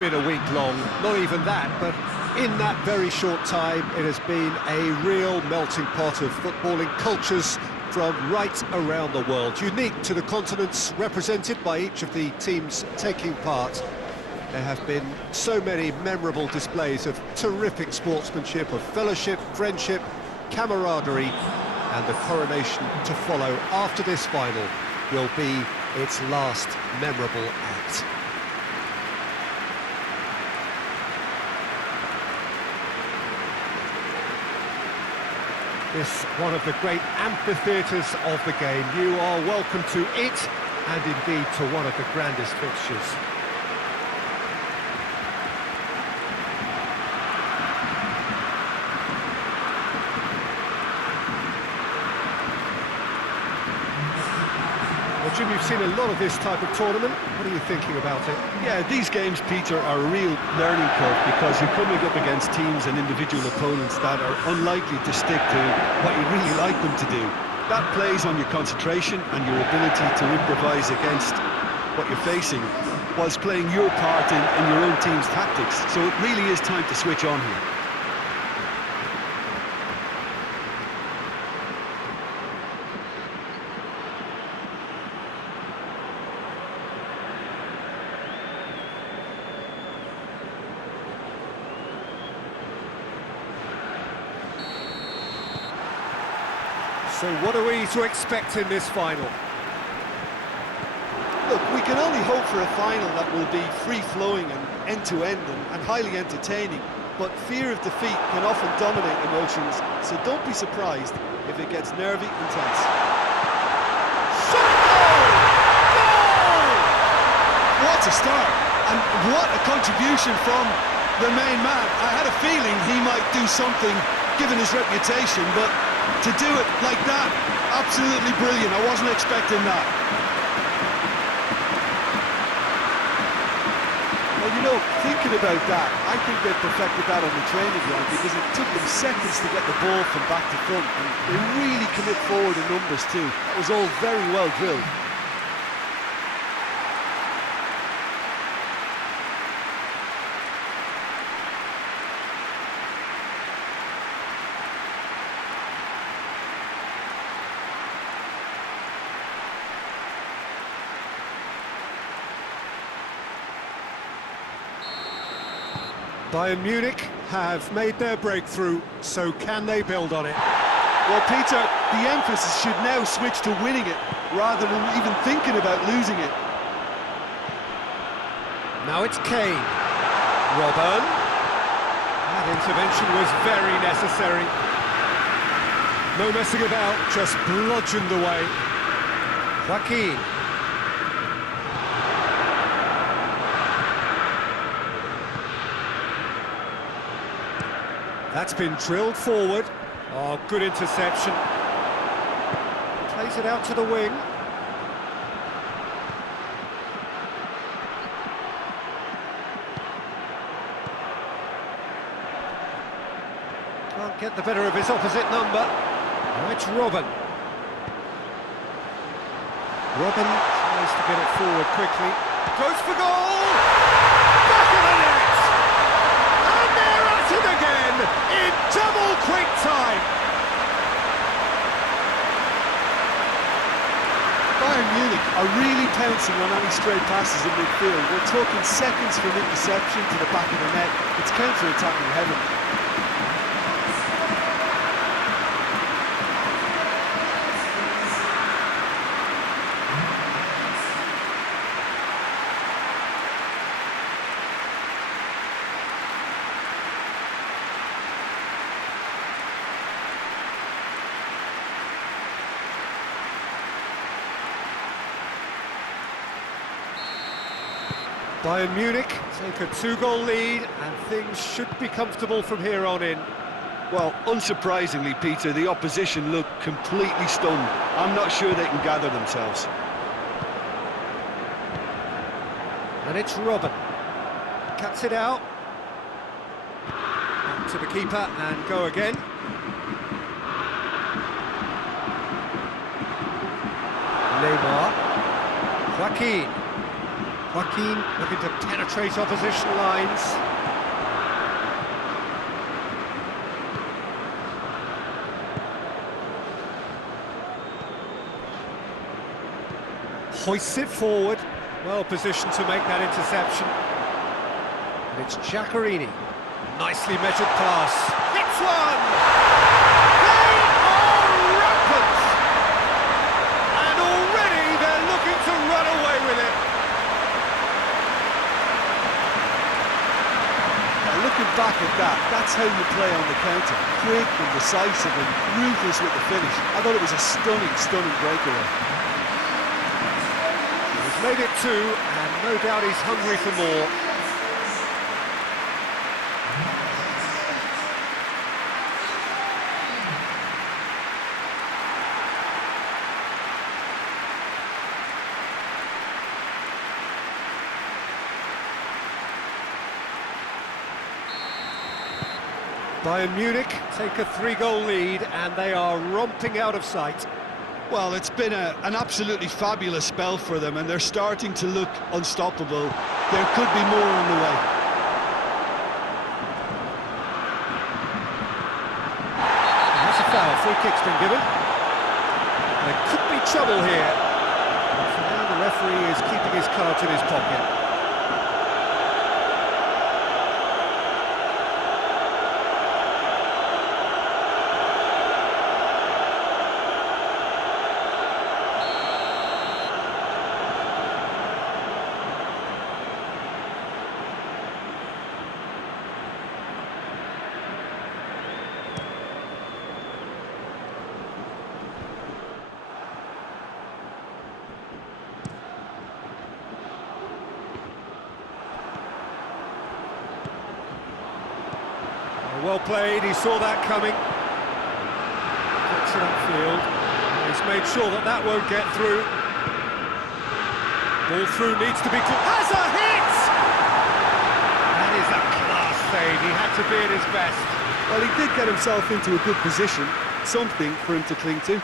been a week long, not even that, but in that very short time it has been a real melting pot of footballing cultures from right around the world, unique to the continents represented by each of the teams taking part. There have been so many memorable displays of terrific sportsmanship, of fellowship, friendship, camaraderie, and the coronation to follow after this final will be its last memorable act. This one of the great amphitheatres of the game. You are welcome to it, and indeed to one of the grandest fixtures. Well, Jim, you've seen a lot of this type of tournament. What are you thinking about it? Yeah, these games, Peter, are a real learning curve because you're coming up against teams and individual opponents that are unlikely to stick to what you really like them to do. That plays on your concentration and your ability to improvise against what you're facing whilst playing your part in your own team's tactics. So it really is time to switch on here. So what are we to expect in this final? Look, we can only hope for a final that will be free-flowing and end-to-end and highly entertaining, but fear of defeat can often dominate emotions, so don't be surprised if it gets nervy and tense. Shot! Goal! What a start, and what a contribution from the main man. I had a feeling he might do something given his reputation, but to do it like that, absolutely brilliant. I wasn't expecting that. Well, you know, thinking about that, I think they perfected that on the training ground because it took them seconds to get the ball from back to front, and they really commit forward in numbers too. That was all very well drilled. Bayern Munich have made their breakthrough, so can they build on it? Well, Peter, the emphasis should now switch to winning it, rather than even thinking about losing it. Now it's Kane. Robben. That intervention was very necessary. No messing about, just bludgeoned away. Joaquin. That's been drilled forward. Oh, good interception. Plays it out to the wing. Can't get the better of his opposite number. Now it's Robben. Robben tries to get it forward quickly. Goes for goal! Back of the net! And they're at it again in double quick time. Bayern Munich are really pouncing on any stray passes in midfield. We're talking seconds from interception to the back of the net. It's counter-attacking heaven. Bayern Munich take a 2-goal lead, and things should be comfortable from here on in. Well, unsurprisingly, Peter, the opposition look completely stunned. I'm not sure they can gather themselves. And it's Robben. Cuts it out. Back to the keeper and go again. Neymar. Joaquin. Joaquin looking to penetrate opposition lines. Hoists it forward. Well positioned to make that interception. And it's Giaccherini. Nicely measured pass. Hits one! They are rampant! And already they're looking to run away with it. Now, looking back at that, that's how you play on the counter. Quick and decisive and ruthless with the finish. I thought it was a stunning, stunning breakaway. He's made it two, and no doubt he's hungry for more. Bayern Munich take a 3-goal lead, and they are romping out of sight. Well, it's been an absolutely fabulous spell for them, and they're starting to look unstoppable. There could be more on the way. That's a foul. Free kick's been given. There could be trouble here. But for now, the referee is keeping his cards in his pocket. Well played, he saw that coming. Gets it upfield. He's made sure that that won't get through. Ball through needs to be... Has a hit! That is a class save. He had to be at his best. Well, he did get himself into a good position. Something for him to cling to.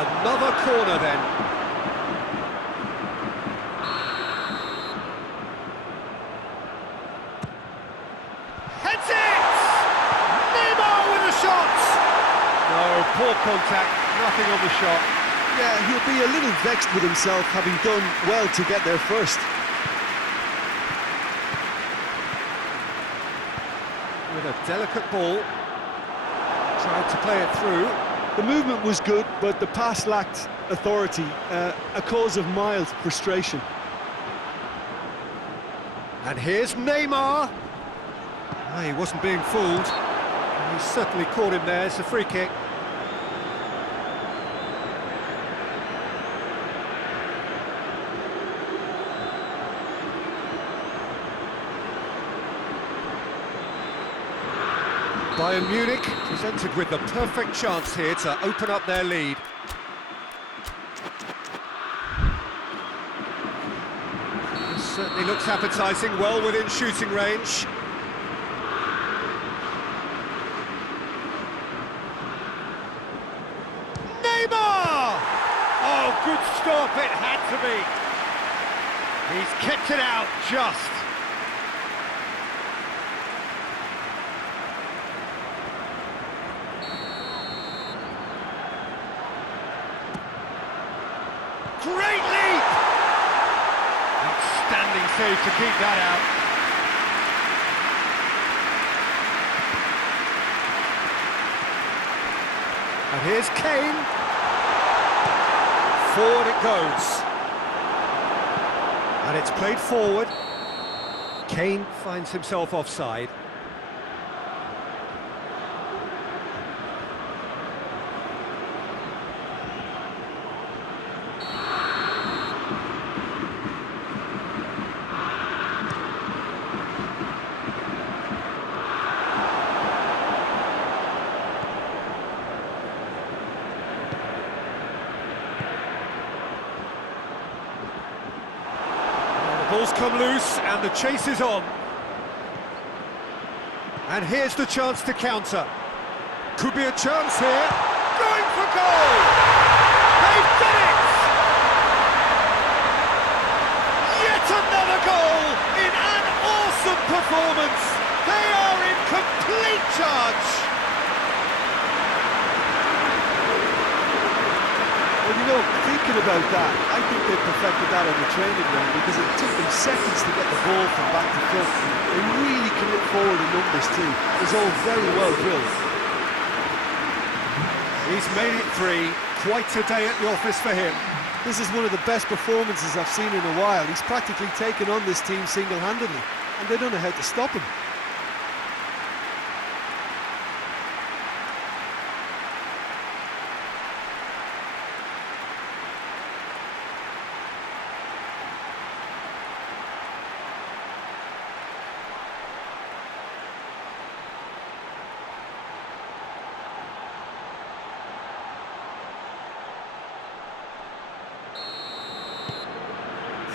Another corner then. Heads it! Neymar with a shot! No, poor contact, nothing on the shot. Yeah, he'll be a little vexed with himself, having done well to get there first. With a delicate ball. Tried to play it through. The movement was good, but the pass lacked authority, a cause of mild frustration. And here's Neymar. Oh, he wasn't being fooled. He certainly caught him there. It's a free kick. Bayern Munich presented with the perfect chance here to open up their lead. This certainly looks appetising, well within shooting range. Neymar! Oh, good stop, it had to be. He's kept it out just. Great leap! Outstanding save to keep that out. And here's Kane. Forward it goes. And it's played forward. Kane finds himself offside. Ball's come loose and the chase is on. And here's the chance to counter. Could be a chance here. Going for goal! They've done it! Yet another goal in an awesome performance. They are in complete charge. Well, you know, thinking about that, I think they perfected that on the training ground because it took them seconds to get the ball from back to front. They really commit forward in numbers too. It was all very well drilled. He's made it 3. Quite a day at the office for him. This is one of the best performances I've seen in a while. He's practically taken on this team single-handedly, and they don't know how to stop him.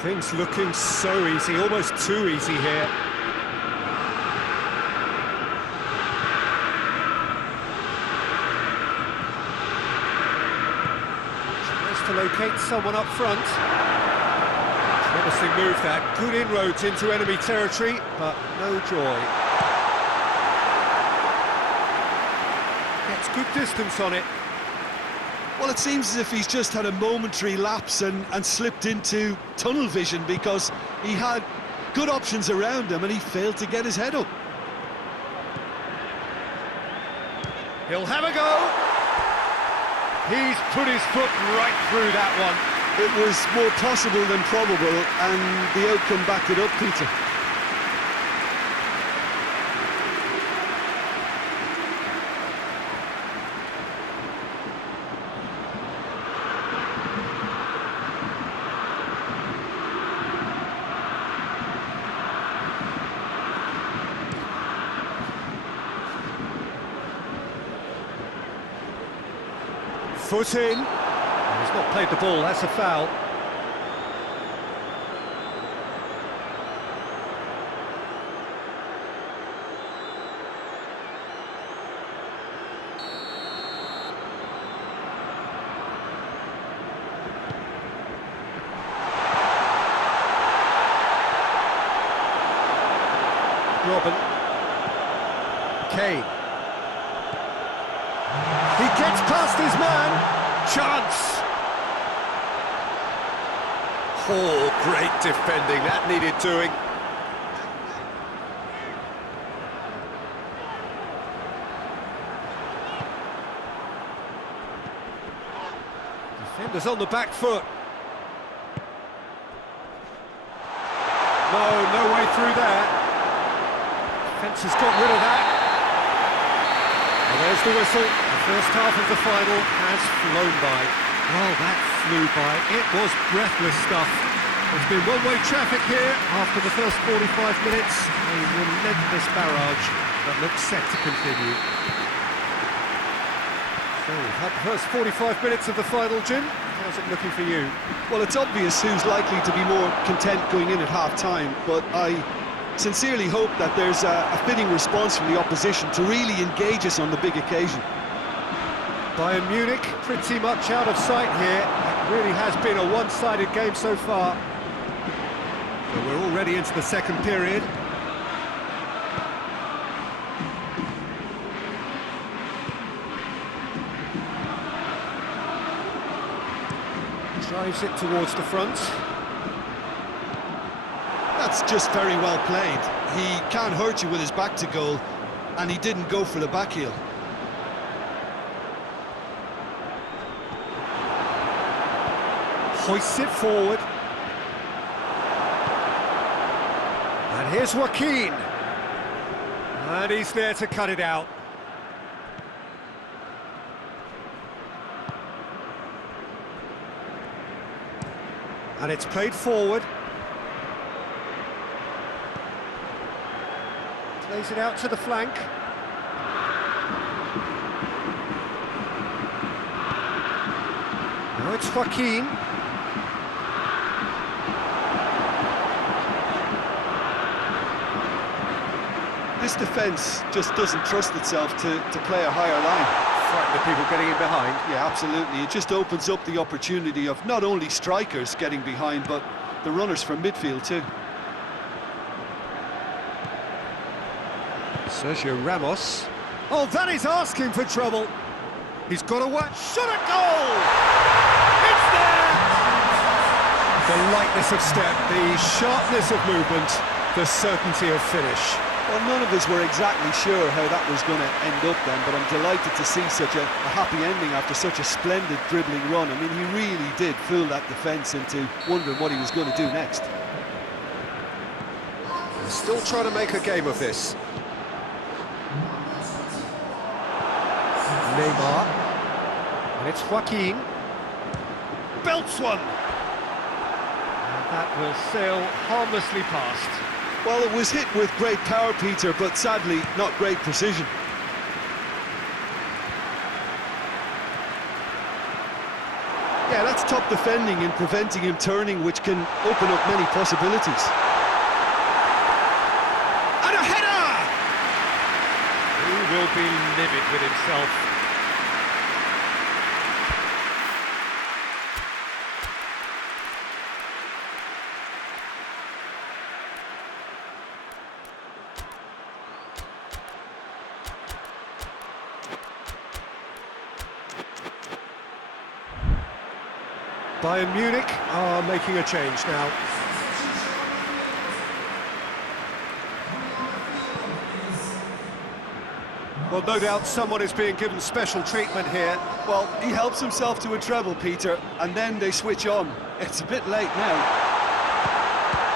Things looking so easy, almost too easy here. Tries to locate someone up front. Promising move that. Good inroads into enemy territory, but no joy. Gets good distance on it. Well, it seems as if he's just had a momentary lapse and slipped into tunnel vision because he had good options around him and he failed to get his head up. He'll have a go. He's put his foot right through that one. It was more possible than probable, and the outcome backed it up, Peter. Foot in. He's not played the ball, that's a foul. Robin. Kane. He gets past his man. Chance. Oh, great defending. That needed doing. Defenders on the back foot. No way through there. Defence has got rid of that. Well, there's the whistle. The first half of the final has flown by. Well, that flew by. It was breathless stuff. There's been one-way traffic here after the first 45 minutes. A relentless barrage that looks set to continue. So, we've had the first 45 minutes of the final, Jim. How's it looking for you? Well, it's obvious who's likely to be more content going in at half-time, but I sincerely hope that there's a fitting response from the opposition to really engage us on the big occasion. Bayern Munich pretty much out of sight here. It really has been a one-sided game so far. So we're already into the second period. Drives it towards the front. That's just very well played. He can't hurt you with his back to goal, and he didn't go for the back heel. Hoists it forward. And here's Joaquin. And he's there to cut it out. And it's played forward. Plays it out to the flank. Now it's Joaquin. This this defence just doesn't trust itself to play a higher line. Frighten the people getting in behind. Yeah, absolutely. It just opens up the opportunity of not only strikers getting behind, but the runners from midfield too. Sergio Ramos. Oh, that is asking for trouble. He's got a work. Shot at goal! It's there! The lightness of step, the sharpness of movement, the certainty of finish. Well, none of us were exactly sure how that was going to end up then, but I'm delighted to see such a happy ending after such a splendid dribbling run. I mean, he really did fool that defence into wondering what he was going to do next. They're still trying to make a game of this. Neymar. And it's Joaquin. Belts one. And that will sail harmlessly past. Well, it was hit with great power, Peter, but sadly not great precision. Yeah, that's top defending and preventing him turning, which can open up many possibilities. And a header! He will be livid with himself. Bayern Munich are making a change now. Well, no doubt someone is being given special treatment here. Well, he helps himself to a treble, Peter, and then they switch on. It's a bit late now.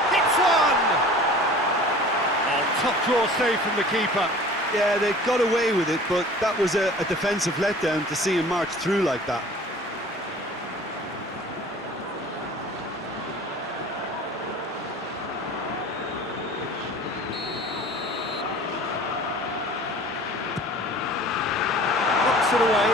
Hits one! Oh, top draw save from the keeper. Yeah, they got away with it, but that was a defensive letdown to see him march through like that. Knocks it away.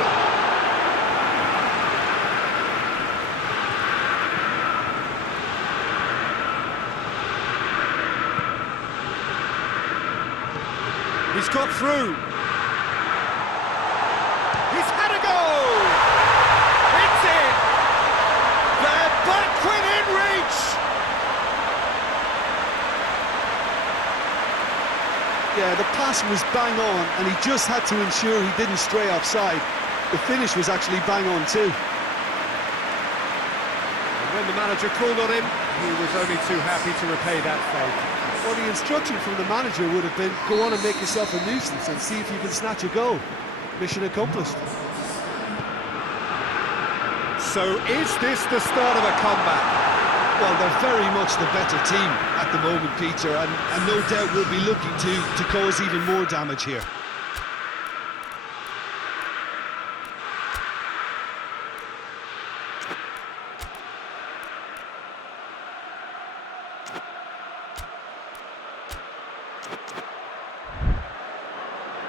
He's got through. He's had a go! It's in! They're back within reach! Yeah, the pass was bang on, and he just had to ensure he didn't stray offside. The finish was actually bang on too. And when the manager called on him, he was only too happy to repay that favour. Well, the instruction from the manager would have been, go on and make yourself a nuisance and see if you can snatch a goal. Mission accomplished. So is this the start of a comeback? Well, they're very much the better team at the moment, Peter, and no doubt will be looking to cause even more damage here.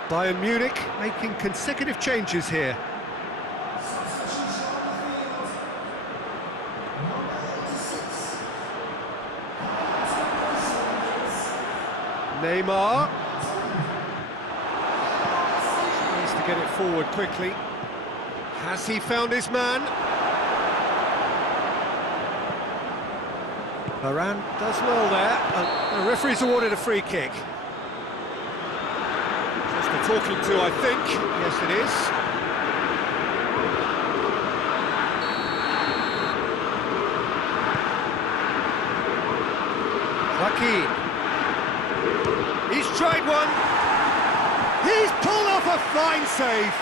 Bayern Munich making consecutive changes here. Neymar needs to get it forward quickly. Has he found his man? Varane does well there. The referee's awarded a free kick. Just a talking to, I think. Yes, it is. Joaquin. He's tried one. He's pulled off a fine save.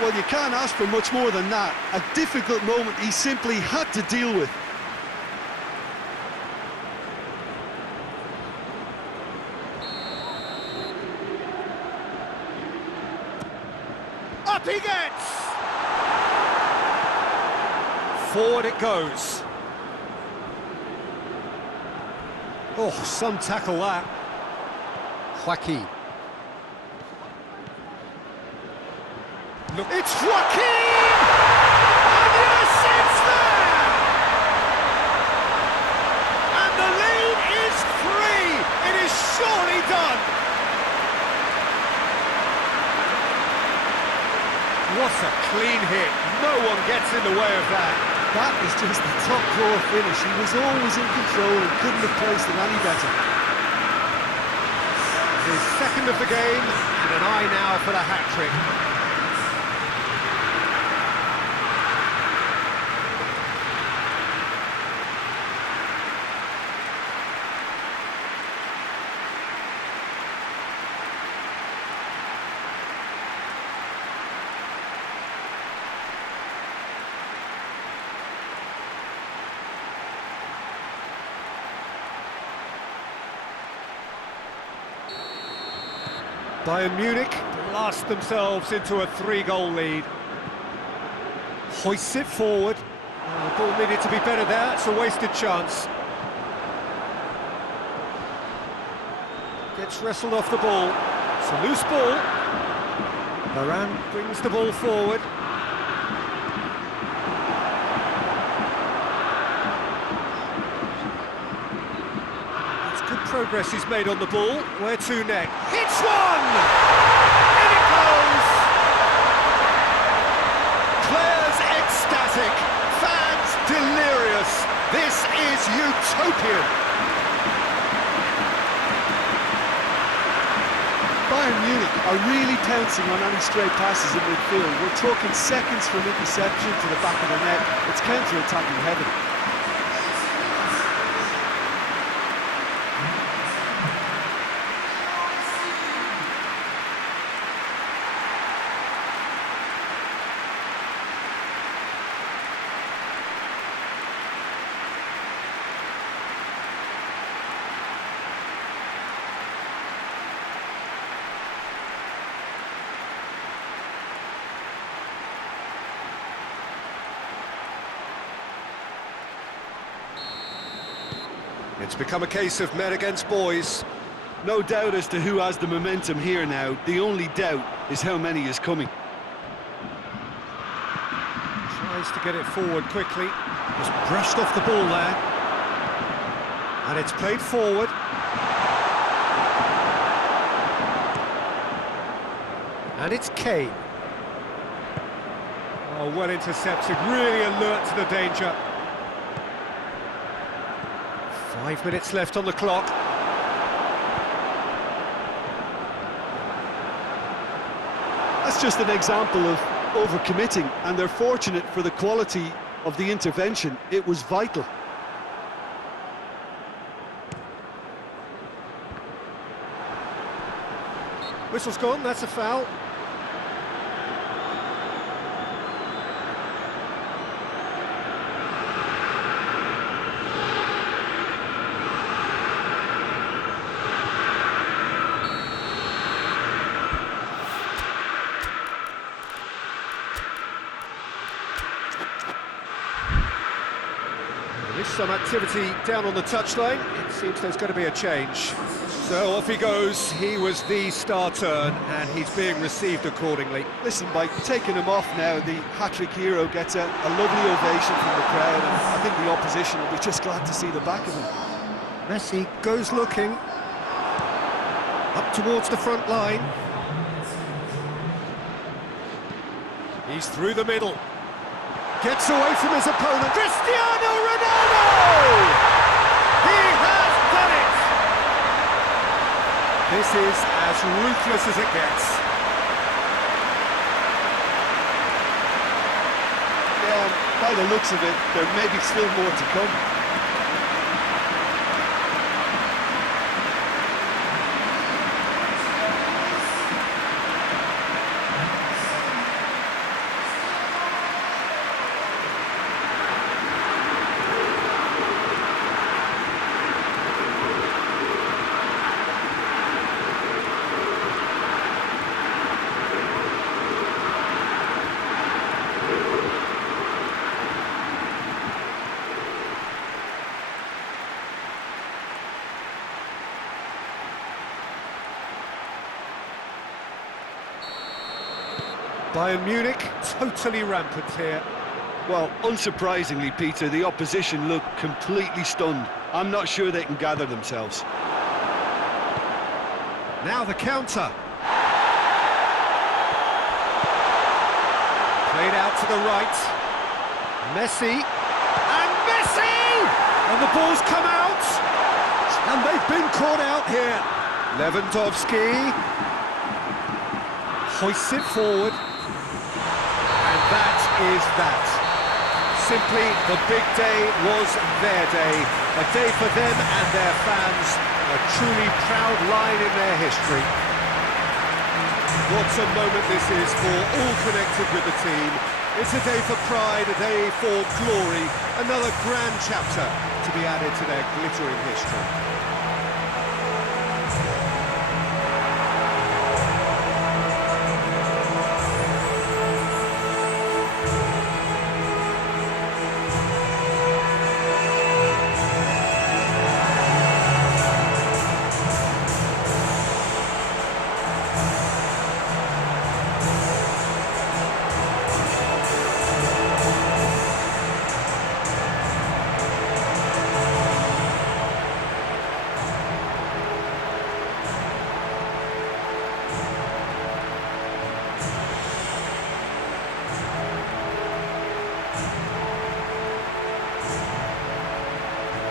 Well, you can't ask for much more than that. A difficult moment he simply had to deal with. Up he gets! Forward it goes. Oh, some tackle that. Joaquin. Look, it's Joaquin! And yes, it's there! And the lead is 3. It is surely done. What a clean hit. No one gets in the way of that. That is just the top drawer finish. He was always in control and couldn't have placed it any better. His second of the game, and an eye now for the hat-trick. Bayern Munich blast themselves into a 3-goal lead. Hoists it forward. The ball needed to be better there, it's a wasted chance. Gets wrestled off the ball. It's a loose ball. Varane brings the ball forward. Progress he's made on the ball. Where to next? Hits one! In it goes! Players ecstatic, fans delirious. This is utopian. Bayern Munich are really pouncing on any stray passes in midfield. We're talking seconds from interception to the back of the net. It's counter-attacking heaven. It's become a case of men against boys. No doubt as to who has the momentum here now. The only doubt is how many is coming. Tries to get it forward quickly. Just brushed off the ball there. And it's played forward. And it's Kane. Oh, well intercepted, really alert to the danger. 5 minutes left on the clock. That's just an example of overcommitting, and they're fortunate for the quality of the intervention. It was vital. Whistle's gone, that's a foul. There's some activity down on the touchline. It seems there's going to be a change. So off he goes. He was the star turn, and he's being received accordingly. Listen, by taking him off now, the hat-trick hero gets a lovely ovation from the crowd, and I think the opposition will be just glad to see the back of him. Messi goes looking. Up towards the front line. He's through the middle. Gets away from his opponent. Cristiano Ronaldo! He has done it! This is as ruthless as it gets. Yeah, by the looks of it, there may be still more to come. Bayern Munich totally rampant here. Well, unsurprisingly, Peter, the opposition look completely stunned. I'm not sure they can gather themselves. Now the counter. Played out to the right. Messi. And Messi! And the ball's come out! And they've been caught out here. Lewandowski hoists it forward. And that is that. Simply, the big day was their day. A day for them and their fans. A truly proud line in their history. What a moment this is for all connected with the team. It's a day for pride, a day for glory. Another grand chapter to be added to their glittering history.